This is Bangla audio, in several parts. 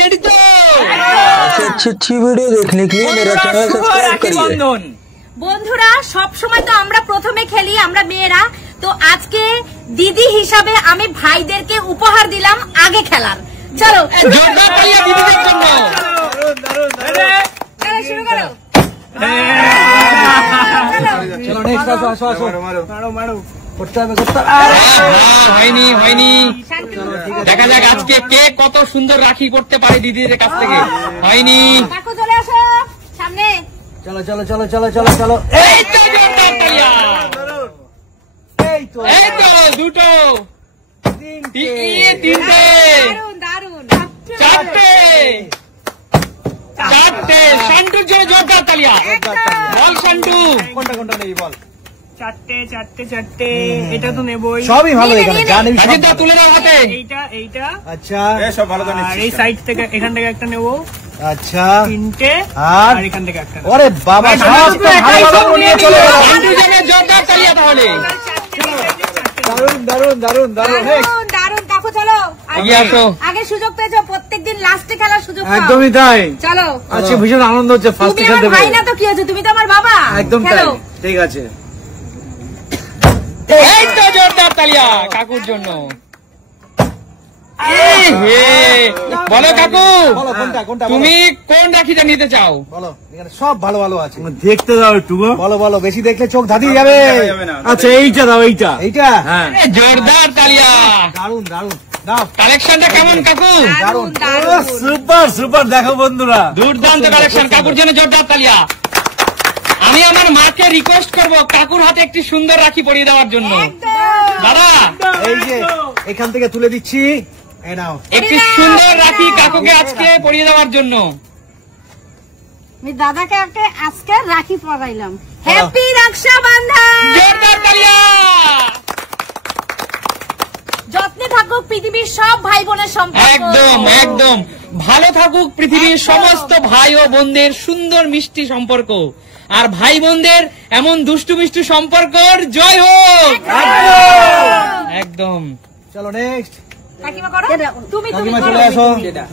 रेडी तो अच्छी वीडियो देखने के लिए मेरा चैनल सब्सक्राइब करिए। বন্ধুরা সব সময় তো আমরা প্রথমে খেলি আমরা মেয়েরা, তো আজকে দিদি হিসাবে আমি ভাইদেরকে উপহার দিলাম আগে খেলার। চলো জোরদার তালিয়া দিদিদের জন্য। চলো শুরু করো। চলো নেক্সট আসো মারো করতে হবে হয়নি দেখা যাক আজকে কে কত সুন্দর রাখি করতে পারে দিদিদের কাছ থেকে। হয়নি, কাকু চলে আসো সামনে। চলো এই তো জোরদার তালিয়া। এই তো দুটো তিনটে দারুন চারটে শান্টুর জন্য জোরদার তালিয়া। বল শান্টু। কোনটা নেই বল। চারটে এটা তো নেবই। সবই ভালো এখানে গান রাজিদা তুলে দাও হাতে। এইটা আচ্ছা সব ভালো জানিস। এই সাইড থেকে এখান থেকে একটা নেবো। আচ্ছা তিনটে আর এখান থেকে একটা। ওরে বাবা সব তো ভালো নিয়ে চলে গেল। শান্টুর জন্য জোরদার তালিয়া তাহলে। দারুন দারুন কাকু চলো এগিয়ে আসো। আগে সুযোগ পেয়েছো, প্রত্যেকদিন লাস্টে খেলার সুযোগ পাও। একদমই তাই। চলো আজকে ভীষণ আনন্দ হচ্ছে ফার্স্ট তুমি খেলতে আমার ভাই পেরে। না তো কি হয়েছে, তুমি তো আমার বাবা। একদম তাই, খেলো। ঠিক আছে। এই তো জোরদার তালিয়া কাকুর জন্য। বলো কাকু, বলো কোনটা তুমি কোন রাখিটা নিতে চাও? বলো, এখানে সব ভালো আছে। দেখতে দাও একটু। বলো বেশি দেখলে চোখ ধাঁধিয়ে যাবে। আচ্ছা এইটা দাও এইটা। হ্যাঁ জোরদার তালিয়া। দারুন দাও। কালেকশনটা কেমন কাকু? দারুন সুপার দেখো বন্ধুরা, দুর্দান্ত কালেকশন। কাকুর জন্য জোরদার তালিয়া। আমি আমার মাকে রিকোয়েস্ট করব কাকুর হাতে একটি সুন্দর রাখি পরিয়ে দেওয়ার জন্য। দাদা এই যে এখান থেকে তুলে দিচ্ছি, এই নাও একটি সুন্দর রাখি কাকুকে আজকে পরিয়ে দেওয়ার জন্য। আমি দাদাকে আজকে রাখি পরাইলাম। হ্যাপি রক্ষাবন্ধন। জোরদার তালিয়া। যত্নে থাকুক পৃথিবীর সব ভাই বোনের সম্পর্ক। একদম ভালো থাকুক পৃথিবীর সমস্ত ভাই ও বোনদের সুন্দর মিষ্টি সম্পর্ক, আর ভাই বোনদের এমন দুষ্টু মিষ্টি সম্পর্কর জয় হোক। একদম। চলো নেক্সট কাকিমা করো। তুমি কাকিমা চলে আসো,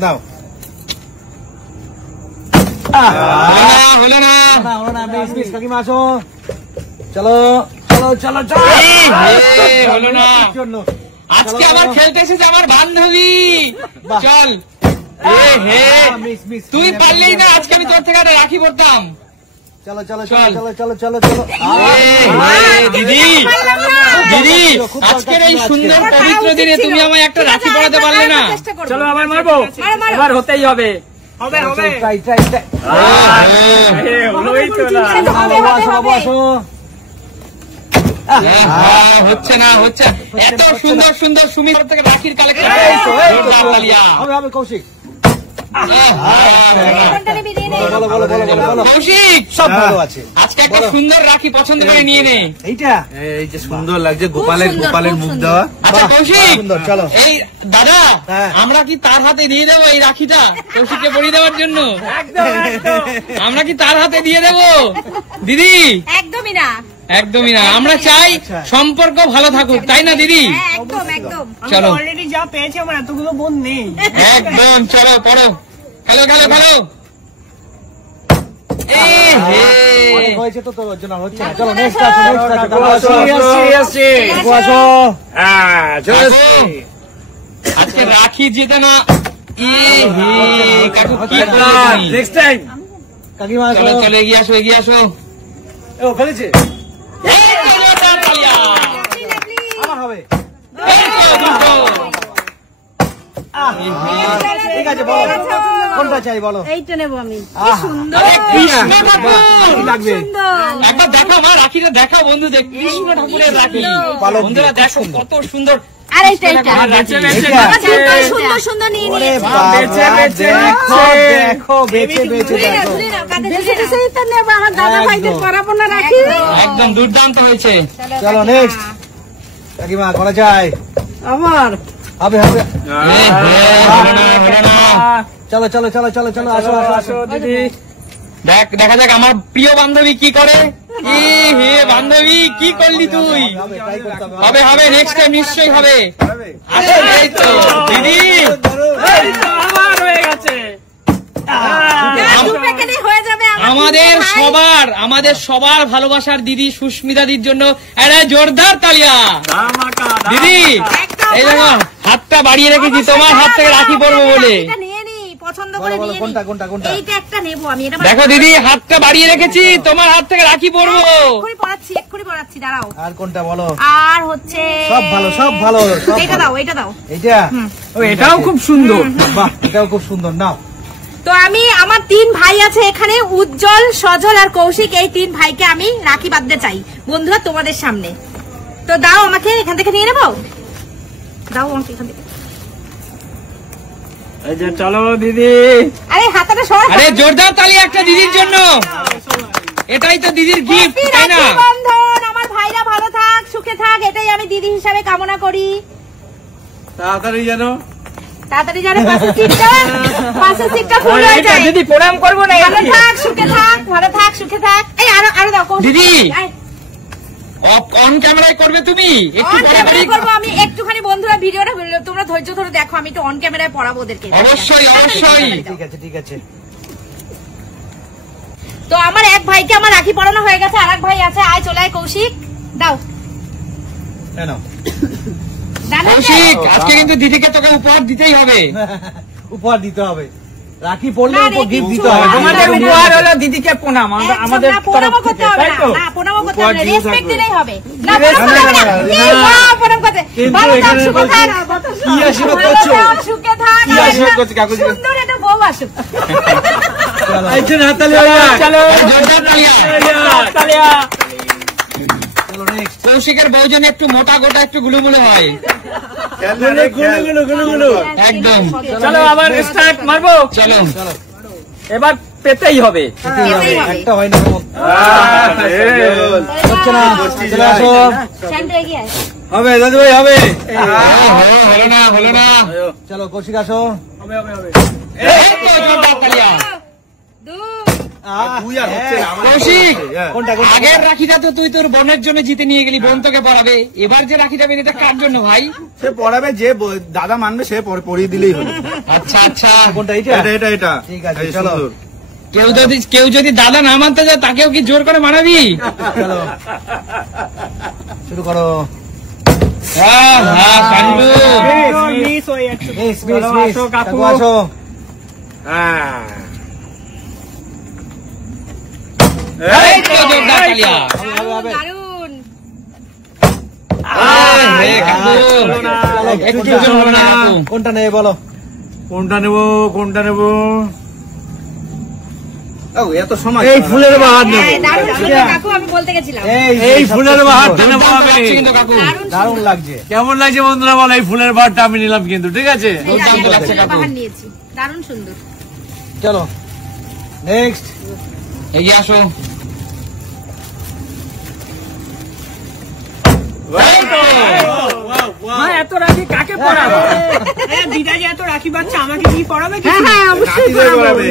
দাও। হলো না মিস কাকিমা আসো। চলো হলো না। আজকে আবার খেলতে এসেছে আমার বান্ধবী। চল তুই পারলেই না, আজকে আমি তোর থেকে একটা রাখি পড়তাম। চলো দিদি আজকের এই সুন্দর পবিত্র দিনে তুমি আমায় একটা রাখি পরাতে পারলে না। চলো আবার মারবো, এবার হতেই হবে। বাবু আসো। হচ্ছে না এত সুন্দর সুমির থেকে রাখির কালেকশন। হবে কৌশিক। কৌশিক সব ভালো আছে। আজকে একটা সুন্দর রাখি পছন্দ করে নিয়ে নে। এইটা এই যে সুন্দর লাগছে, গোপালের মুখ দেওয়া। আচ্ছা কৌশিক, চলো এই দাদা হ্যাঁ। আমরা কি তার হাতে দিয়ে দেবো এই রাখিটা কৌশিককে পরিয়ে দেওয়ার জন্য? আমরা কি তার হাতে দিয়ে দেবো দিদি? একদমই না। আমরা চাই সম্পর্ক ভালো থাকুক, তাই না দিদি? একদম চলো অলরেডি যা পেয়েছি আমার এতগুলো বোন নেই। একদম চলো পড়ো, খেলো। অনেক হয়েছে তো, তোর জন্য হচ্ছে না। চলো নেক্সট আসো। আজকে রাখি যেতে না। কাকু কি নেক্সট টাইম কাকিমা আসো। চলো এগিয়ে আসো। ও ফেলেছে, আমার হবে। ঠিক আছে, বলো কোনটা চাই বলো। এইটা নেবো আমি। লাগবে একবার দেখো মা রাখিটা দেখাও বন্ধুদের। কৃষ্ণ ঠাকুরের রাখি বন্ধুরা দেখো কত সুন্দর। আর এইটা সুন্দর নিয়ে ওরে নিয়েছি। বাবা, দেখো বেছে নেবো আমার দাদা ভাইদের পরাবো না রাখি। একদম দুর্দান্ত হয়েছে। চলো নেক্সট কাকিমা করা যায়। আমার হবে হলো না। চলো আসো দিদি। দেখা যাক আমার প্রিয় বান্ধবী কি করে। হে বান্ধবী কি করলি তুই? হবে নেক্সট টাইম নিশ্চয়ই হবে। এই তো দিদি আমার হয়ে গেছে। আমাদের সবার ভালোবাসার দিদি সুস্মিতাদির জন্য একটা জোরদার তালিয়া। দিদি এই দেখো হাতটা বাড়িয়ে রেখেছি তোমার হাত থেকে রাখি পরবো বলে। পছন্দ করে নিয়ে নি। এইটা একটা নেব আমি। এটা দেখো দিদি হাতটা বাড়িয়ে রেখেছি তোমার হাত থেকে রাখি পরবো। এক্ষুনি পড়াচ্ছি দাঁড়াও। আর কোনটা বলো? আর হচ্ছে সব ভালো। এটা দাও এটা দাও। এইটা এটাও খুব সুন্দর। বাহ এটাও খুব সুন্দর। নাও। তো আমি আমার 3 ভাই আছে এখানে, উজ্জ্বল, সজল আর কৌশিক। এই 3 ভাইকে আমি রাখি বাঁধতে চাই বন্ধুরা তোমাদের সামনে। তো দাও আমাকে এখান থেকে নিয়ে নেবো। দাও আমাকে এখান থেকে। এই যে চলো দিদি। আরে হাতটা সরা। আরে জোরদার তালিয়া একটা দিদির জন্য। এটাই তো দিদির গিফট তাই না? বন্ধন আমার ভাইরা ভালো থাক সুখে থাক এটাই আমি দিদি হিসাবে কামনা করি। তাড়াতাড়ি জানো পাশের সিটটা ফুল হয়ে যায়। দিদি প্রণাম করবো না। ভালো থাক সুখে থাক। এই আরো দাও কৌশিক। দিদি অন ক্যামেরায় করবে তুমি? একটু অন ক্যামেরায় পরে করবো আমি একটুখানি। বন্ধুরা ভিডিওটা তোমরা ধৈর্য ধরে দেখো, আমি তো অন ক্যামেরায় পড়াবো ওদেরকে। অবশ্যই ঠিক আছে। তো আমার এক ভাইকে আমার রাখি পরানো হয়ে গেছে, আর এক ভাই আছে। আয় চলে আয় কৌশিক। দাও কৌশিক আজকে কিন্তু দিদিকে তোকে উপহার দিতেই হবে। উপহার দিতে হবে। রাখি পড়লে না, উপর গিফট কিচ্ছু দিতে হবে। হবে না। আমাদের উপহার হলো দিদিকে প্রণাম আমাদের তরফ প্রণাম করতে থেকে, হবে তাই না। তো? না প্রণাম করতে হবে না, উপহার দিয়ে রেসপেক্ট থাকবে। দিলেই হবে। না না, প্রণাম করতে হবে না। না, না, এই না। বাহ, প্রণাম করতে। কিন্তু ভালো থাক, এখানে সুখে থাক। কি আশীর্বাদ ভালো করছো? থাক, সুখে থাক। কি আশীর্বাদ করছো কাকুজি? সুন্দর একটা বউ আসুক। এইটা হাততালি হয়ে যায়। চলো জোরদার তালিয়া। তালিয়া। চলো নেক্সট। কৌশিকের বউ যেন একটু মোটা গোটা একটু গুলুমুলু হয়। গুলো। একদম। চলো আবার স্টার্ট মারবো। চলো এবার পেতেই হবে। পেতেই হবে। একটা হয় না। হচ্ছে না। চলে আসো। স্ট্যান্ড এগিয়ে আয়। হবে দাদু ভাই হবে। হলো না। চলো কৌশিক আসো। এই তো জোরদার তালিয়া। কৌশিক কোনটা? আগের রাখিটা তো তুই তোর বোনের জন্য জিতে নিয়ে গেলি, বোন তোকে পড়াবে। এবার যে রাখিটা পেলি এটা কার জন্য ভাই? সে পড়াবে, যে দাদা মানবে সে পড়িয়ে দিলেই হলো। আচ্ছা কোনটা? এইটা এটা ঠিক আছে, এই চলো। সুন্দর। কেউ যদি দাদা না মানতে যায় তাকেও কি জোর করে মানাবি? চলো শুরু করো। সান্ডু মিস হয়ে যাচ্ছে। মিস আসো, কাকু। আসো। এই তো জোরদার তালিয়া। দারুণ। কাকু একটু জোর হবে না কাকু। কোনটা নেবে বলো? কোনটা নেবো? এত সময় এই ফুলের বাহার নেবো। হ্যাঁ, দারুণ সুন্দর কাকু, আমি বলতে গেছিলাম। এই ফুলের বাহারটা নেবো জোরদার আমি। লাগছে কিন্তু কাকু। দারুণ লাগছে। কেমন লাগছে বন্ধুরা বলো? এই ফুলের বারটা আমি নিলাম কিন্তু, ঠিক আছে? এই যে আমি লাগছে ফুলের কাকু। বাহার নিয়েছি। দারুণ সুন্দর। চলো নেক্সট। এগিয়ে আসো। মা এত রাখি কাকে পড়াবে? দিদা যে এত রাখি বাচ্চা আমাকে কি পড়াবে? হ্যাঁ অবশ্যই পড়াবে।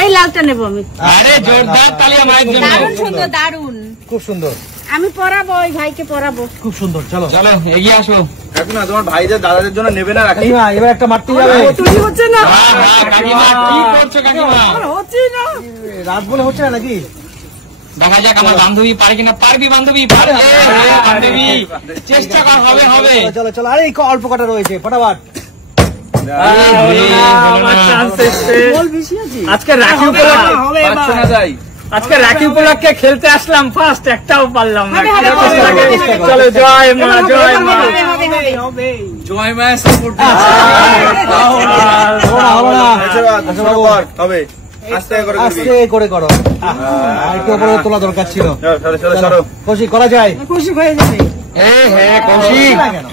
এই লালটা নেবো আমি। আরে জোরদার তালিয়া মায়ের জন্য। দারুণ সুন্দর, দারুণ। খুব সুন্দর। আমি পড়াবো, ওই ভাইকে পড়াবো। খুব সুন্দর। চলো চলো এগিয়ে আসো। এখন না তোমার ভাইদের দাদাদের জন্য নেবে না রাখি? কাকিমা এবার একটা মারতে যাবে। তুই হচ্ছে না। কাকিমা কি করছো কাকিমা? হচ্ছে না। রাত বলে হচ্ছে না নাকি? দেখা যাক আমার বান্ধবী পারে কিনা। পারবি বান্ধবী? বান্ধবী চেষ্টা কর, হবে। চলো চলো। আরে অল্প কটা রয়েছে, ফটাফট। আমার চান্স এসছে। আজকে রাখি উপলক্ষে আজকে রাখি উপলক্ষে খেলতে আসলাম, ফার্স্ট একটাও পারলাম না। কিরকম লাগে? চলো জয় মা, জয় মা। জয় মায়ের সাপোর্ট। হলো না। হবে আস্তে করে করবি। আস্তে করে করো। আর একটু উপরে তোলা দরকার ছিল। চলো। কৌশিক করা যায়? খুশি হয়ে যাবে। হ্যাঁ কৌশিক। হচ্ছে না কেন?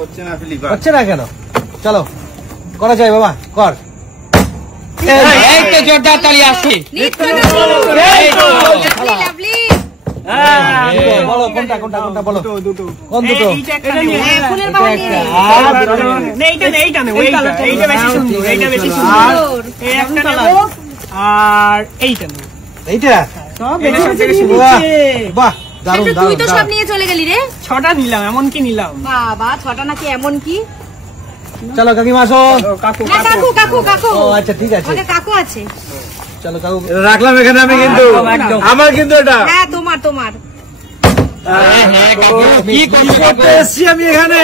হচ্ছে না ফিলিপ। হচ্ছে না কেন? চলো করা যায় বাবা, কর। এই তো জোরদার তালিয়া আসছে। লাভলি। বলো কোনটা বলো। কোন দুটো? ফুলের বাহার নিয়ে নে। আর এইটা নেই। এইটা? বাহ দারুণ কিন্তু তুই তো সব দারুণ। নিয়ে চলে গেলি রে। 6টা নিলাম, এমন কি নিলাম? বাবা 6টা নাকি এমন কি? চলো কাকিমা আসো। কাকু না কাকু। ও আচ্ছা ঠিক আছে। আমাদের কাকু আছে। চলো কাকু রাখলাম এখানে আমি কিন্তু আমার কিন্তু এটা হ্যাঁ তোমার তোমার হ্যাঁ, হ্যাঁ, কাকু, কি করছো করতে কাকু? এসছি আমি এখানে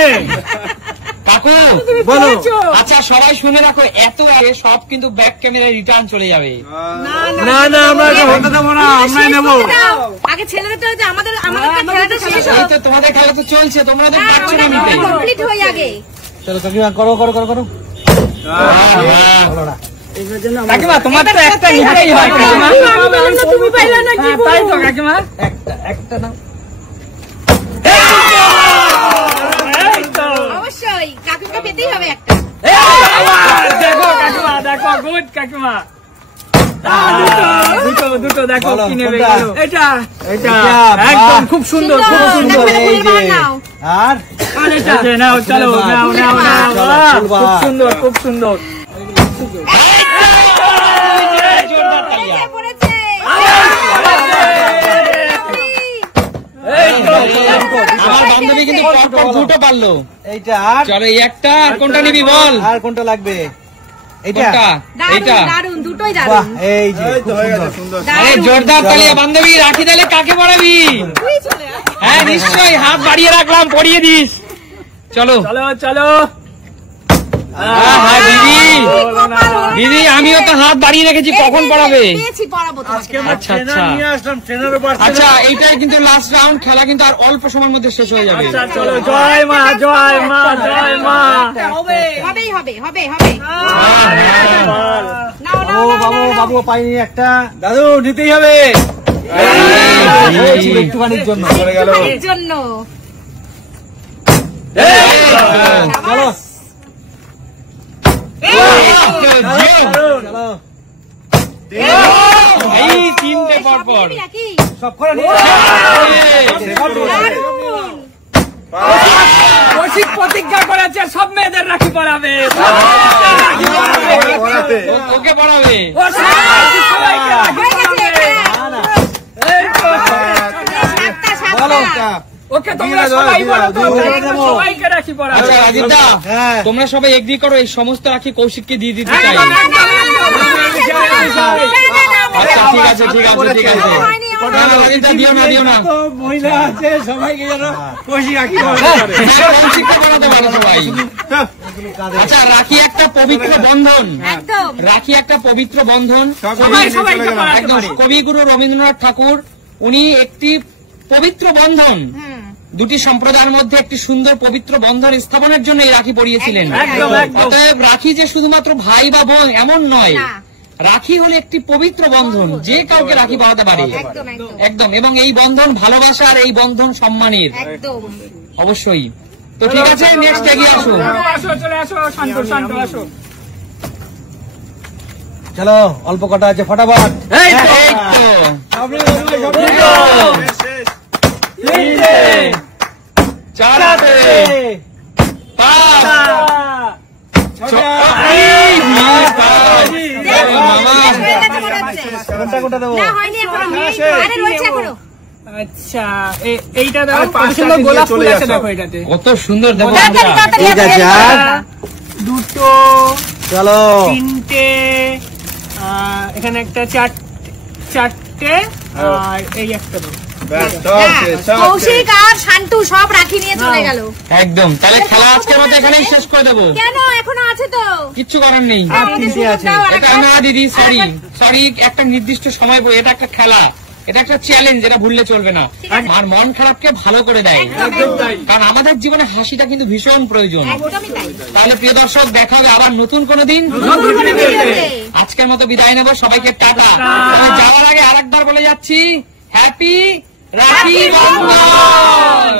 কাকু বলো আচ্ছা সবাই শুনে রাখো, এত আগে সব কিন্তু ব্যাক ক্যামেরায় রিটার্ন চলে যাবে। না না আমরা এটা হতে দেবো না, আমরাই নেবো। আগে ছেলেদের তো আমাদের আমাদের খেলাটা শেষ এই হোক। তো তোমাদের খেলা তো চলছে, তোমরা তো হ্যাঁ, পারছো না আমাদের নিতে। কমপ্লিট হয়ে আগে। চলো কাকিমা করো করো করো করো কাকিমা তোমার তো একটা নিতেই হয় কাকিমা। তুমি পাইলে না কি হ্যাঁ, তাই তো কাকিমা। একটা না এই তো। অবশ্যই কাকুকে পেতেই হবে একটা। দেখো কাকিমা, দেখো গুড কাকিমা। দুটো দুটো দেখো বলো, কি নেবে কোনটা? বলো। এটা এটা বাহ। একদম খুব সুন্দর খুব সুন্দর। দেখো, এই যে ফুলবার নাও। আর এই যে, নাও চলো নাও নাও নাও। চলো, বাহ, ফুলবার। খুব সুন্দর খুব সুন্দর। জোরদার তালিয়া। পড়েছে। এই তো আমার বান্ধবী কিন্তু পরপর দুটো পারলো। এইটা আর চলো এই একটা, আর কোনটা নিবি বল? আর কোনটা লাগবে এইটা কোনটা? এইটা। দারুণ দারুণ দুটোই বাহ দারুণ। এই যে খুব সুন্দর আরে জোরদার তালিয়া বান্ধবী, রাখি তাহলে কাকে পড়াবি? হ্যাঁ নিশ্চয়ই, হাত বাড়িয়ে রাখলাম, পড়িয়ে দিস। চলো চলো চলো। হ্যাঁ দিদি, কপাল ওর। দিদি আমিও তো হাত বাড়িয়ে রেখেছি, কখন পড়াবে? পেয়েছি, পড়াবো তোমাকে। আজকে আমার আচ্ছা, ট্রেনার আচ্ছা। নিয়ে আসলাম, ট্রেনারও পারছে আচ্ছা না। এইটাই কিন্তু লাস্ট রাউন্ড, খেলা কিন্তু আর অল্প সময়ের মধ্যে শেষ হয়ে যাবে। আচ্ছা চলো, জয় মা জয় মা জয় মা। হবেই হবে হবে হবে। নাও নাও ও নাও, বাবু নাও, নাও। বাবু পাইনি একটা দাদু নিতেই হবে। হয়েছিল একটুখানির জন্য একটুখানির জন্য। চলো চলো এই তিনটে পর পর। নিবি নাকি? সব করে নিয়ে দারুণ। কৌশিক প্রতিজ্ঞা করেছে সব মেয়েদের রাখি পরাবে। ওকে পড়াবে। ও সবাইকে রাখি হয়ে গেছে, পরাবে। এই তো। সাতটা বলো সাতটা। ওকে তোমরা সবাই বলো তো, সবাইকে রাখি পরাবে। আচ্ছা রাজিদা, হ্যাঁ তোমরা সবাই এগ্রি করো, এই সমস্ত রাখি কৌশিককে দিয়ে দিতে চাই। একদম, একদম, একদম। আচ্ছা ঠিক আছে ঠিক আছে ঠিক আছে। না, না, রাজিদা দিও না দিও না। তো মহিলা আছে, সবাইকে যেন কৌশিক রাখি হ্যাঁ, কৌশিককে পড়াতে পারো সবাই। আচ্ছা রাখি একটা পবিত্র বন্ধন, একদম। রাখি একটা পবিত্র বন্ধন। সবাইকে পরাতে একদম পারি। কবিগুরু রবীন্দ্রনাথ ঠাকুর উনি একটি পবিত্র বন্ধন, দুটি সম্প্রদায়ের মধ্যে একটি সুন্দর পবিত্র বন্ধন স্থাপনের জন্য এই রাখি পরিয়েছিলেন। একদম একদম। অতএব রাখি যে শুধুমাত্র ভাই বা বোন এমন নয়, না। রাখি হলো একটি পবিত্র বন্ধন, যে কাউকে রাখি পাওয়াতে পারে। একদম একদম একদম, এবং এই বন্ধন ভালোবাসার, এই বন্ধন সম্মানের, একদম। অবশ্যই। তো ঠিক আছে, নেক্সট এগিয়ে আসো। আসো চলে আসো, শান্ত শান্ত আসো। চলো অল্প কটা আছে ফটাফট এই তো, এই তো। তিনটে, চারটে, পাঁচ, এই পাঁচ। মামা হয়ে গেছে মনে হচ্ছে। কোনটা কোনটা দেবো না হয়নি এখনো। আরে রয়েছে এখনো। আচ্ছা এইটা দেখো, কত সুন্দর গোলাপ ফুল আছে দেখো এটাতে। কত সুন্দর, দেখো তাড়াতাড়ি, বন্ধুরা। তাড়াতাড়ি, ঠিক আছে, তাড়াতাড়ি। আর? দুটো, চলো তিনটে, এখানে একটা চারটে, আর এই একটা দেবো। হ্যাঁ, কৌশিক আর শান্তু সব রাখি নিয়ে চলে গেল। একদম, তাহলে খেলা আজকের মতো এখানেই শেষ করে দেবো। কেন এখনো আছে তো? কিচ্ছু করার নেই। আর তিনটে আছে এটা না দিদি, সরি একটা নির্দিষ্ট সময় পর, এটা একটা খেলা, এটা একটা চ্যালেঞ্জ, এটা ভুললে চলবে না। আর মন খারাপকে ভালো করে দেয়, একদম তাই। কারণ আমাদের জীবনে হাসিটা কিন্তু ভীষণ প্রয়োজন। একদমই তাই। তাহলে প্রিয় দর্শক, দেখা হবে আবার নতুন কোনো দিন। নতুন করে ভিডিওতে। আজকের মতো বিদায় নেব, সবাইকে টাটা। তবে যাওয়ার আগে আরেকবার বলে যাচ্ছি, হ্যাপি রাখি বন্ধন।